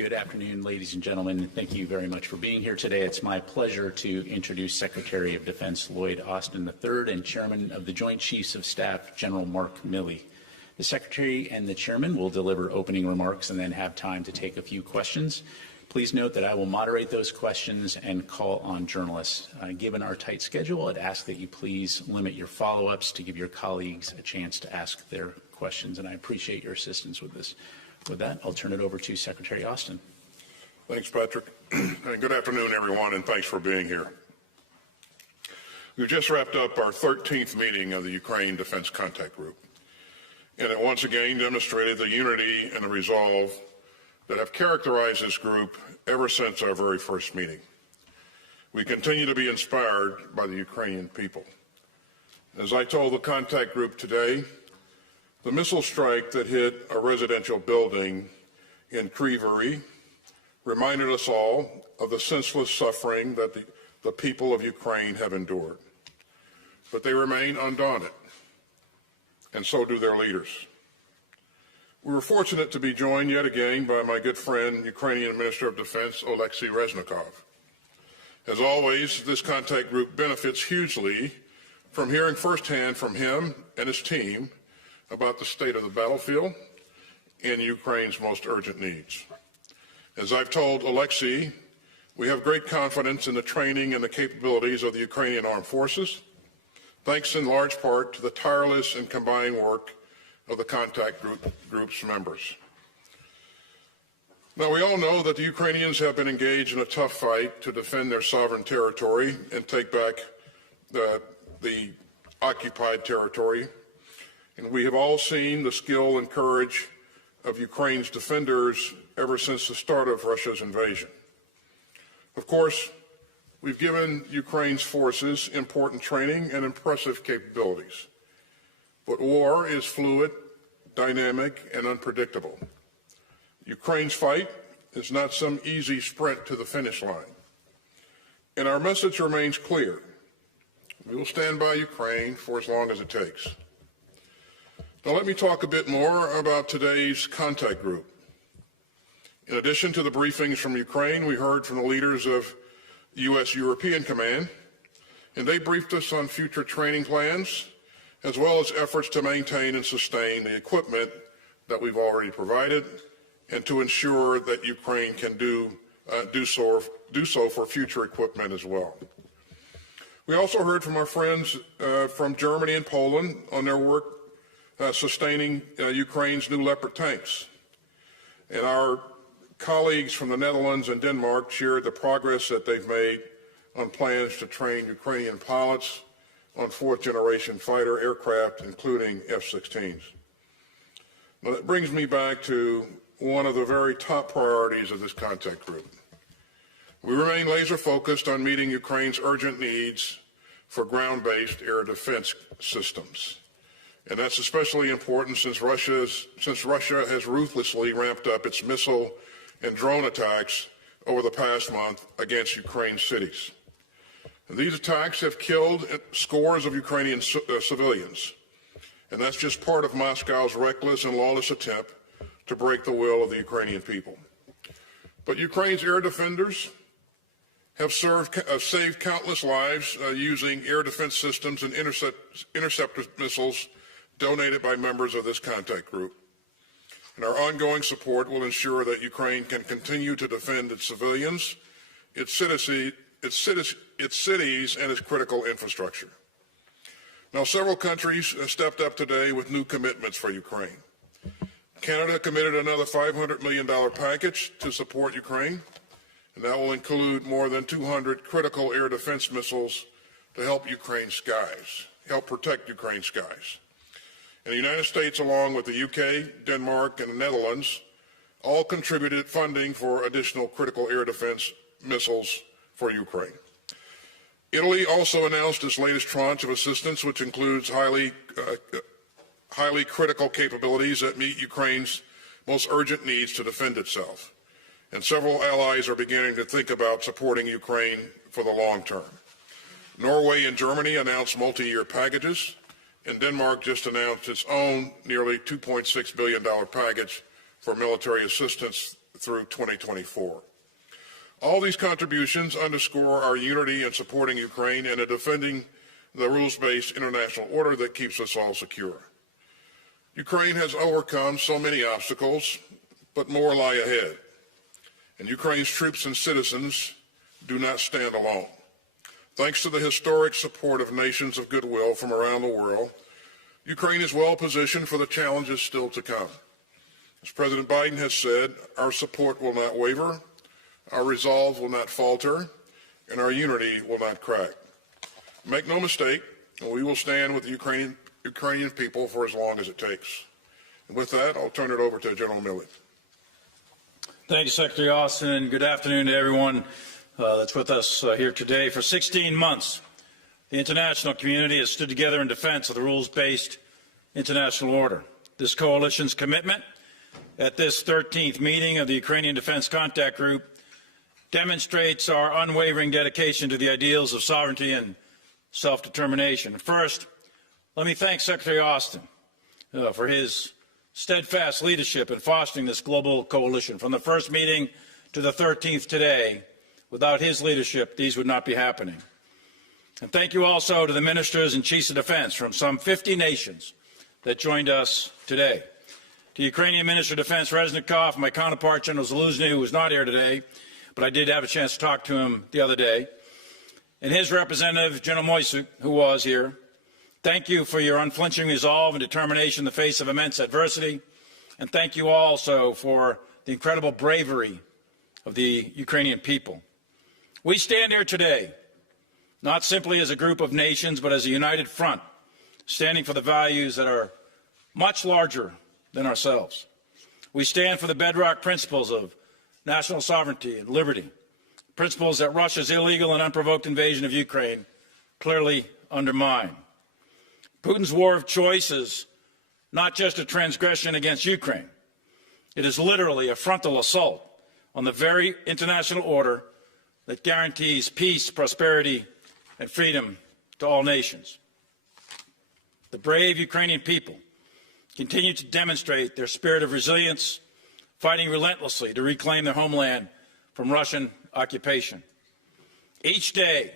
Good afternoon, ladies and gentlemen. Thank you very much for being here today. It's my pleasure to introduce Secretary of Defense Lloyd Austin III and Chairman of the Joint Chiefs of Staff, General Mark Milley. The Secretary and the Chairman will deliver opening remarks and then have time to take a few questions. Please note that I will moderate those questions and call on journalists. Given our tight schedule, I'd ask that you please limit your follow-ups to give your colleagues a chance to ask their questions, and I appreciate your assistance with this. With that, I'll turn it over to Secretary Austin. Thanks, Patrick. And good afternoon, everyone, and thanks for being here. We've just wrapped up our 13th meeting of the Ukraine Defense Contact Group, and it once again demonstrated the unity and the resolve that have characterized this group ever since our very first meeting. We continue to be inspired by the Ukrainian people. As I told the contact group today, the missile strike that hit a residential building in Kryvyi reminded us all of the senseless suffering that the people of Ukraine have endured. But they remain undaunted, and so do their leaders. We were fortunate to be joined yet again by my good friend, Ukrainian Minister of Defense, Oleksiy Reznikov. As always, this contact group benefits hugely from hearing firsthand from him and his team about the state of the battlefield and Ukraine's most urgent needs. As I've told Oleksiy, we have great confidence in the training and the capabilities of the Ukrainian armed forces, thanks in large part to the tireless and combined work of the contact group's members. Now, we all know that the Ukrainians have been engaged in a tough fight to defend their sovereign territory and take back the occupied territory. And we have all seen the skill and courage of Ukraine's defenders ever since the start of Russia's invasion. Of course, we've given Ukraine's forces important training and impressive capabilities. But war is fluid, dynamic, and unpredictable. Ukraine's fight is not some easy sprint to the finish line. And our message remains clear. We will stand by Ukraine for as long as it takes. Now let me talk a bit more about today's contact group. In addition to the briefings from Ukraine, we heard from the leaders of U.S. European Command, and they briefed us on future training plans, as well as efforts to maintain and sustain the equipment that we've already provided, and to ensure that Ukraine can do so for future equipment as well. We also heard from our friends from Germany and Poland on their work sustaining Ukraine's new Leopard tanks. And our colleagues from the Netherlands and Denmark shared the progress that they've made on plans to train Ukrainian pilots on fourth-generation fighter aircraft, including F-16s. Now, that brings me back to one of the very top priorities of this contact group. We remain laser-focused on meeting Ukraine's urgent needs for ground-based air defense systems. And that's especially important since Russia has ruthlessly ramped up its missile and drone attacks over the past month against Ukraine's cities. And these attacks have killed scores of Ukrainian civilians. And that's just part of Moscow's reckless and lawless attempt to break the will of the Ukrainian people. But Ukraine's air defenders have saved countless lives using air defense systems and interceptor missiles donated by members of this contact group. And our ongoing support will ensure that Ukraine can continue to defend its civilians, its cities, and its critical infrastructure. Now, several countries have stepped up today with new commitments for Ukraine. Canada committed another $500 million package to support Ukraine, and that will include more than 200 critical air defense missiles to help protect Ukraine's skies. And the United States, along with the UK, Denmark, and the Netherlands, all contributed funding for additional critical air defense missiles for Ukraine. Italy also announced its latest tranche of assistance, which includes highly critical capabilities that meet Ukraine's most urgent needs to defend itself. And several allies are beginning to think about supporting Ukraine for the long term. Norway and Germany announced multi-year packages, and Denmark just announced its own nearly $2.6 billion package for military assistance through 2024. All these contributions underscore our unity in supporting Ukraine and in defending the rules-based international order that keeps us all secure. Ukraine has overcome so many obstacles, but more lie ahead. And Ukraine's troops and citizens do not stand alone. Thanks to the historic support of nations of goodwill from around the world, Ukraine is well positioned for the challenges still to come. As President Biden has said, our support will not waver, our resolve will not falter, and our unity will not crack. Make no mistake, we will stand with the Ukrainian people for as long as it takes. And with that, I'll turn it over to General Milley. Thank you, Secretary Austin, and good afternoon to everyone that's with us here today. For 16 months, the international community has stood together in defense of the rules-based international order. This coalition's commitment at this 13th meeting of the Ukrainian Defense Contact Group demonstrates our unwavering dedication to the ideals of sovereignty and self-determination. First, let me thank Secretary Austin for his steadfast leadership in fostering this global coalition. From the first meeting to the 13th today, without his leadership, these would not be happening. And thank you also to the ministers and chiefs of defense from some 50 nations that joined us today. To Ukrainian Minister of Defense Reznikov, my counterpart, General Zaluzny, who is not here today, but I did have a chance to talk to him the other day, and his representative, General Moisuk, who was here. Thank you for your unflinching resolve and determination in the face of immense adversity, and thank you also for the incredible bravery of the Ukrainian people. We stand here today not simply as a group of nations, but as a united front, standing for the values that are much larger than ourselves. We stand for the bedrock principles of national sovereignty and liberty, principles that Russia's illegal and unprovoked invasion of Ukraine clearly undermine. Putin's war of choice is not just a transgression against Ukraine. It is literally a frontal assault on the very international order that guarantees peace, prosperity, and freedom to all nations. The brave Ukrainian people continue to demonstrate their spirit of resilience, fighting relentlessly to reclaim their homeland from Russian occupation. Each day,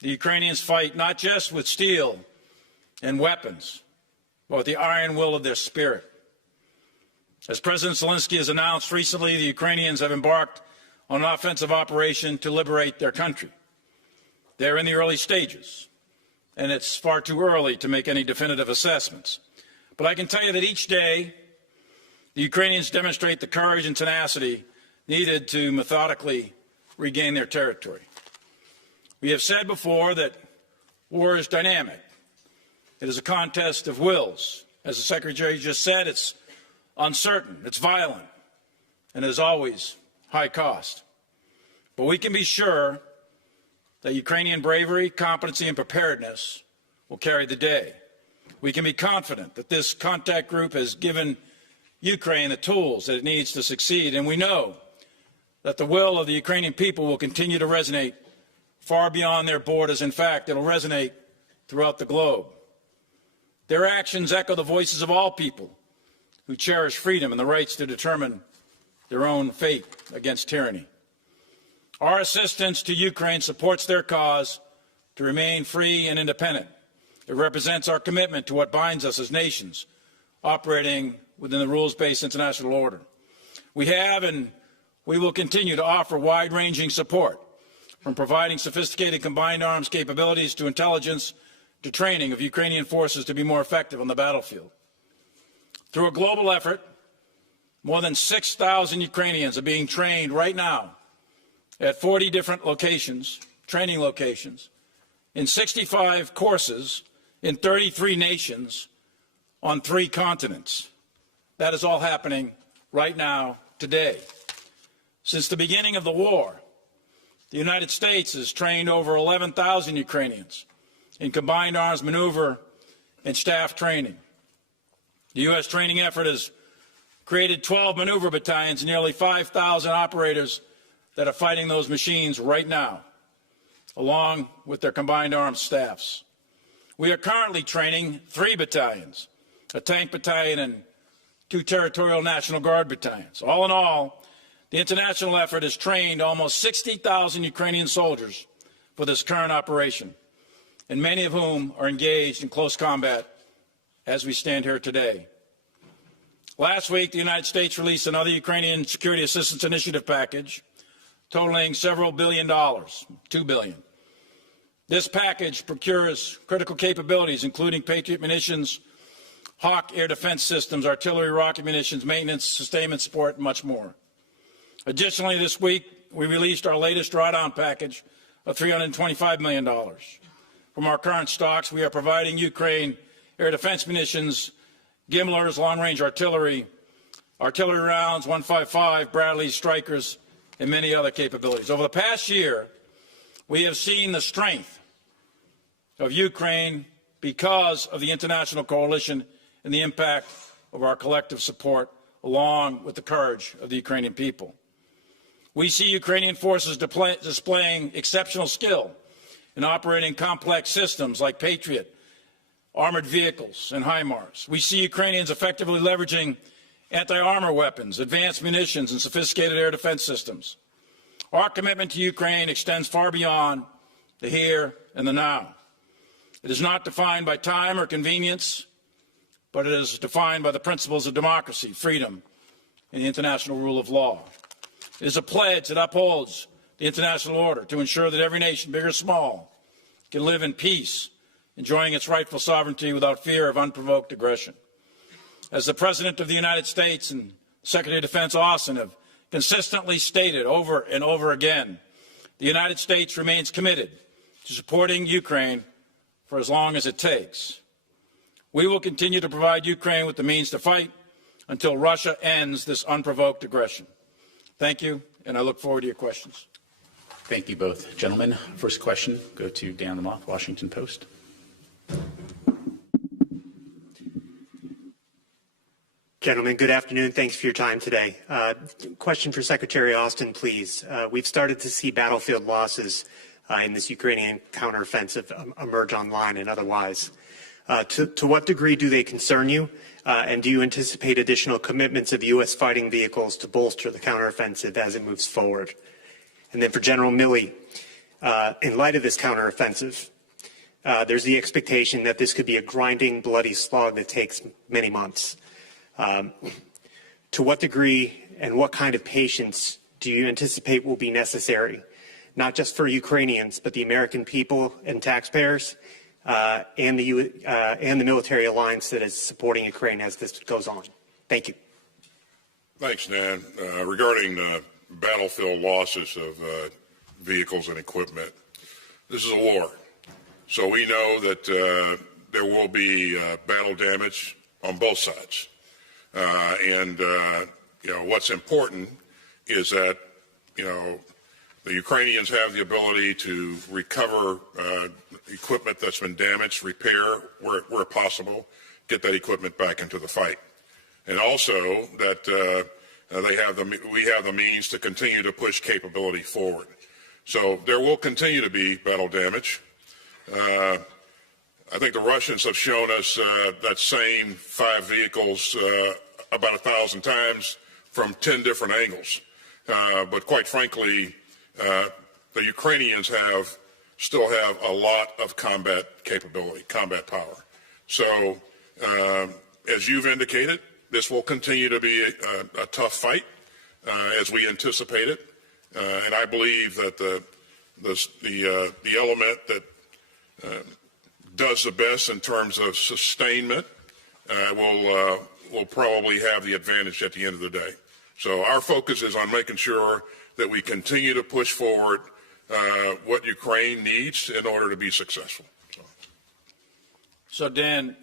the Ukrainians fight not just with steel and weapons, but with the iron will of their spirit. As President Zelensky has announced recently, the Ukrainians have embarked on an offensive operation to liberate their country. They're in the early stages, and it's far too early to make any definitive assessments. But I can tell you that each day, the Ukrainians demonstrate the courage and tenacity needed to methodically regain their territory. We have said before that war is dynamic. It is a contest of wills. As the Secretary just said, it's uncertain, it's violent, and as always, high cost. But we can be sure that Ukrainian bravery, competency, and preparedness will carry the day. We can be confident that this contact group has given Ukraine the tools that it needs to succeed, and we know that the will of the Ukrainian people will continue to resonate far beyond their borders. In fact, it will resonate throughout the globe. Their actions echo the voices of all people who cherish freedom and the rights to determine their own fate against tyranny. Our assistance to Ukraine supports their cause to remain free and independent. It represents our commitment to what binds us as nations operating within the rules-based international order. We have and we will continue to offer wide-ranging support, from providing sophisticated combined arms capabilities to intelligence to training of Ukrainian forces to be more effective on the battlefield. Through a global effort, more than 6,000 Ukrainians are being trained right now at 40 different locations, training locations, in 65 courses in 33 nations on 3 continents. That is all happening right now, today. Since the beginning of the war, the United States has trained over 11,000 Ukrainians in combined arms maneuver and staff training. The U.S. training effort has created 12 maneuver battalions and nearly 5,000 operators that are fighting those machines right now, along with their combined arms staffs. We are currently training 3 battalions, a tank battalion and 2 territorial National Guard battalions. All in all, The international effort has trained almost 60,000 Ukrainian soldiers for this current operation, and many of whom are engaged in close combat as we stand here today. Last week, the United States released another Ukrainian Security Assistance Initiative package totaling several billion dollars, $2 billion. This package procures critical capabilities, including Patriot munitions, Hawk air defense systems, artillery, rocket munitions, maintenance, sustainment support, and much more. Additionally, this week, we released our latest drawdown package of $325 million. From our current stocks, we are providing Ukraine air defense munitions, Gimlers, long-range artillery, artillery rounds, 155, Bradley, Strikers, and many other capabilities. Over the past year, we have seen the strength of Ukraine because of the international coalition and the impact of our collective support, along with the courage of the Ukrainian people. We see Ukrainian forces displaying exceptional skill in operating complex systems like Patriot, armored vehicles, and HIMARS. We see Ukrainians effectively leveraging anti-armor weapons, advanced munitions, and sophisticated air defense systems. Our commitment to Ukraine extends far beyond the here and the now. It is not defined by time or convenience, but it is defined by the principles of democracy, freedom, and the international rule of law. It is a pledge that upholds the international order to ensure that every nation, big or small, can live in peace, enjoying its rightful sovereignty without fear of unprovoked aggression. As the President of the United States and Secretary of Defense Austin have consistently stated over and over again, the United States remains committed to supporting Ukraine for as long as it takes. We will continue to provide Ukraine with the means to fight until Russia ends this unprovoked aggression. Thank you, and I look forward to your questions. Thank you both, gentlemen. First question, go to Dan Lamothe, Washington Post. Gentlemen, good afternoon. Thanks for your time today. Question for Secretary Austin, please. We've started to see battlefield losses in this Ukrainian counteroffensive emerge online and otherwise. To what degree do they concern you? And do you anticipate additional commitments of U.S. fighting vehicles to bolster the counteroffensive as it moves forward? And then for General Milley, in light of this counteroffensive, there's the expectation that this could be a grinding, bloody slog that takes many months. To what degree and what kind of patience do you anticipate will be necessary, not just for Ukrainians, but the American people and taxpayers, and the military alliance that is supporting Ukraine as this goes on? Thank you. Thanks, Dan. Regarding battlefield losses of vehicles and equipment, this is a war. So we know that there will be battle damage on both sides. What's important is that, the Ukrainians have the ability to recover equipment that's been damaged, repair where possible, get that equipment back into the fight. And also that we have the means to continue to push capability forward. So there will continue to be battle damage. I think the Russians have shown us that same 5 vehicles about 1,000 times from 10 different angles. But quite frankly, the Ukrainians still have a lot of combat capability, combat power. So as you've indicated, this will continue to be a tough fight as we anticipate it. And I believe that the element that does the best in terms of sustainment will probably have the advantage at the end of the day. So our focus is on making sure that we continue to push forward what Ukraine needs in order to be successful. So Dan,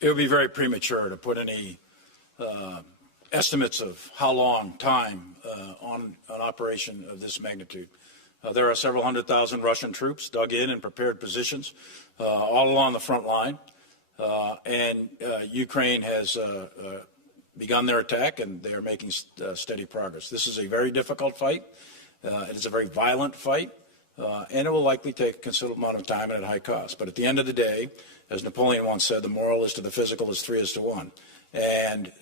it would be very premature to put any estimates of how long time on an operation of this magnitude. There are several 100,000 Russian troops dug in prepared positions all along the front line. And Ukraine has begun their attack, and they are making steady progress. This is a very difficult fight. It is a very violent fight, and it will likely take a considerable amount of time and at high cost. But at the end of the day, as Napoleon once said, the moral is to the physical is 3:1. And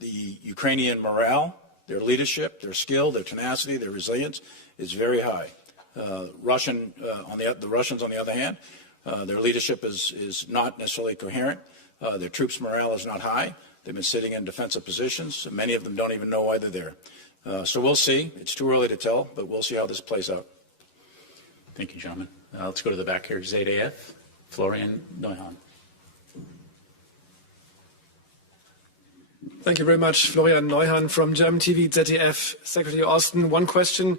the Ukrainian morale, their leadership, their skill, their tenacity, their resilience is very high. The Russians, on the other hand, their leadership is not necessarily coherent. Their troops' morale is not high. They've been sitting in defensive positions. Many of them don't even know why they're there. So we'll see. It's too early to tell, but we'll see how this plays out. Thank you, gentlemen. Let's go to the back here. ZDF, Florian Neuhan. Thank you very much. Florian Neuhan from German TV, ZDF. Secretary Austin, one question.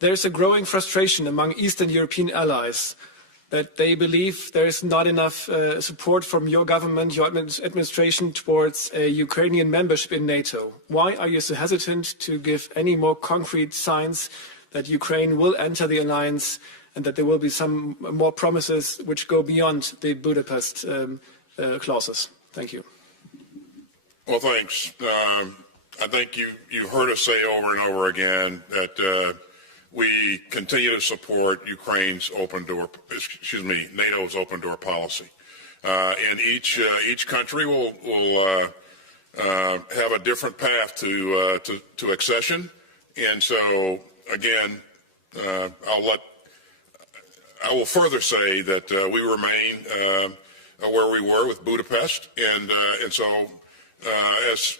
There's a growing frustration among Eastern European allies that they believe there is not enough support from your government, your administration towards a Ukrainian membership in NATO. Why are you so hesitant to give any more concrete signs that Ukraine will enter the alliance and that there will be some more promises which go beyond the Budapest clauses? Thank you. Well, thanks. I think you heard us say over and over again that we continue to support Ukraine's NATO's open door policy. And each country will have a different path to accession. And so, again, I will further say that we remain where we were with Budapest, and so as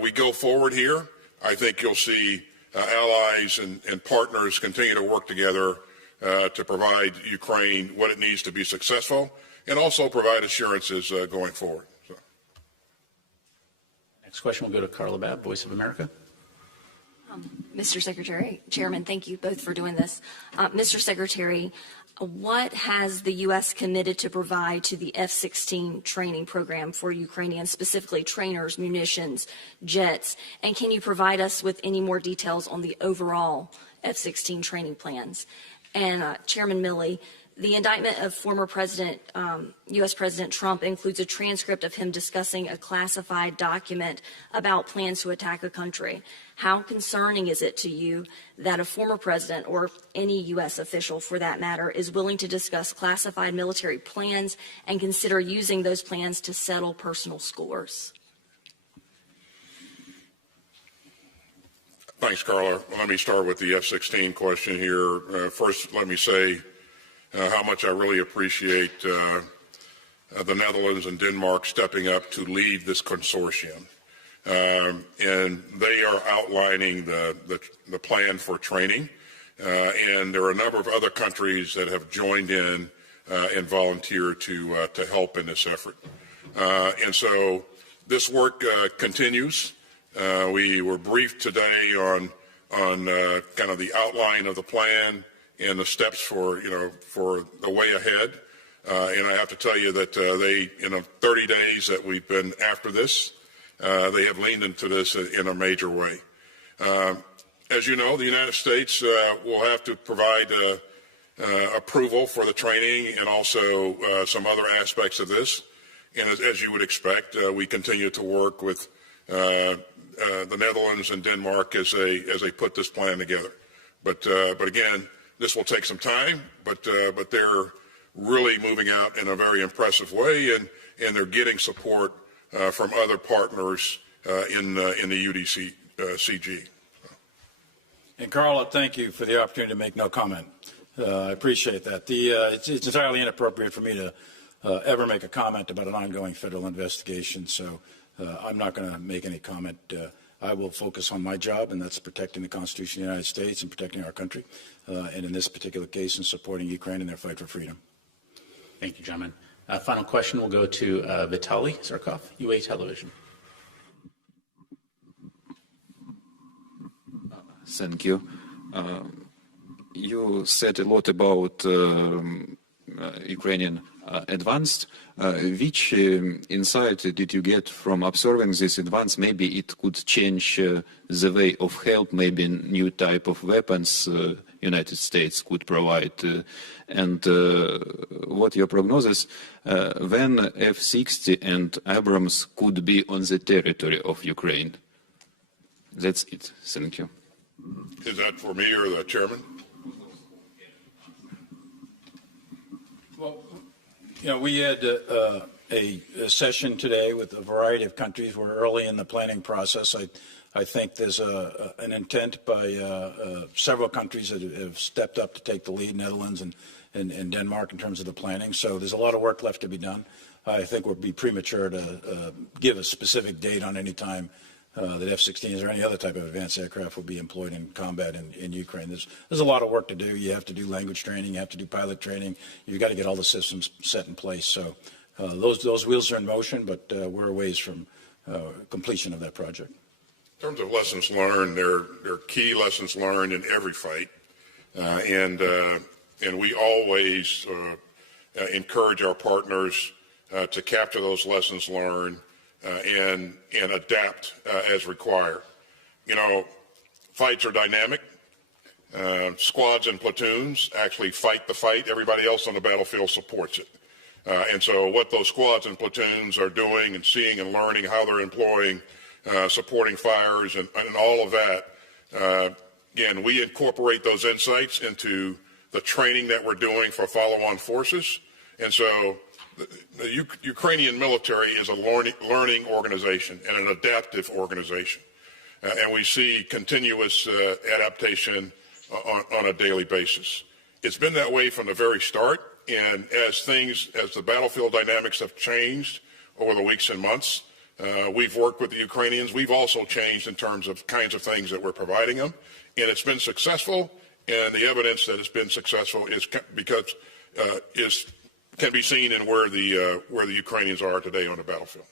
we go forward here, I think you'll see allies and partners continue to work together to provide Ukraine what it needs to be successful, and also provide assurances going forward. So. Next question will go to Carla Babb, Voice of America. Mr. Secretary, Chairman, thank you both for doing this. Mr. Secretary, what has the U.S. committed to provide to the F-16 training program for Ukrainians, specifically trainers, munitions, jets? And can you provide us with any more details on the overall F-16 training plans? And Chairman Milley, the indictment of former U.S. President Trump includes a transcript of him discussing a classified document about plans to attack a country. How concerning is it to you that a former president, or any U.S. official for that matter, is willing to discuss classified military plans and consider using those plans to settle personal scores? Thanks, Carla. Let me start with the F-16 question here. First, let me say how much I really appreciate the Netherlands and Denmark stepping up to lead this consortium. And they are outlining the plan for training. And there are a number of other countries that have joined in and volunteered to help in this effort. And so this work continues. We were briefed today on kind of the outline of the plan and the steps for the way ahead. And I have to tell you that in the 30 days that we've been after this, they have leaned into this in a major way. As you know, the United States will have to provide approval for the training and also some other aspects of this. And as you would expect, we continue to work with the Netherlands and Denmark as they put this plan together. But again, this will take some time, but they're really moving out in a very impressive way, and they're getting support from other partners in the UDCG. And Carla, thank you for the opportunity to make no comment. I appreciate that. It's entirely inappropriate for me to ever make a comment about an ongoing federal investigation, so I'm not going to make any comment. I will focus on my job, and that's protecting the Constitution of the United States and protecting our country, and in this particular case, in supporting Ukraine in their fight for freedom. Thank you, gentlemen. Final question will go to Vitaly Zarkov, UA Television. Thank you. You said a lot about Ukrainian advanced. Which insight did you get from observing this advance? Maybe it could change the way of help, maybe new type of weapons United States could provide. And what your prognosis, when F-60 and Abrams could be on the territory of Ukraine? That's it. Thank you. Is that for me or the chairman? Well, we had a session today with a variety of countries. We're early in the planning process. I think there's an intent by several countries that have stepped up to take the lead, Netherlands and Denmark, in terms of the planning. So there's a lot of work left to be done. I think it would be premature to give a specific date on any time that F-16s or any other type of advanced aircraft will be employed in combat in Ukraine. There's a lot of work to do. You have to do language training. You have to do pilot training. You've got to get all the systems set in place. So those wheels are in motion, but we're a ways from completion of that project. In terms of lessons learned, there are key lessons learned in every fight, and we always encourage our partners to capture those lessons learned and adapt as required. You know, fights are dynamic. Squads and platoons actually fight the fight. Everybody else on the battlefield supports it. And so what those squads and platoons are doing and seeing and learning, how they're employing supporting fires and all of that. Again, we incorporate those insights into the training that we're doing for follow-on forces. And so the Ukrainian military is a learning organization and an adaptive organization. And we see continuous adaptation on a daily basis. It's been that way from the very start. And as the battlefield dynamics have changed over the weeks and months, we've worked with the Ukrainians. We've also changed in terms of kinds of things that we're providing them, and it's been successful. And the evidence that it's been successful is because can be seen in where the Ukrainians are today on the battlefield.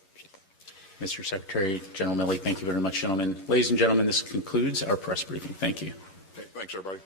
Mr. Secretary, General Milley, thank you very much, gentlemen. Ladies and gentlemen, this concludes our press briefing. Thank you. Okay, thanks, everybody.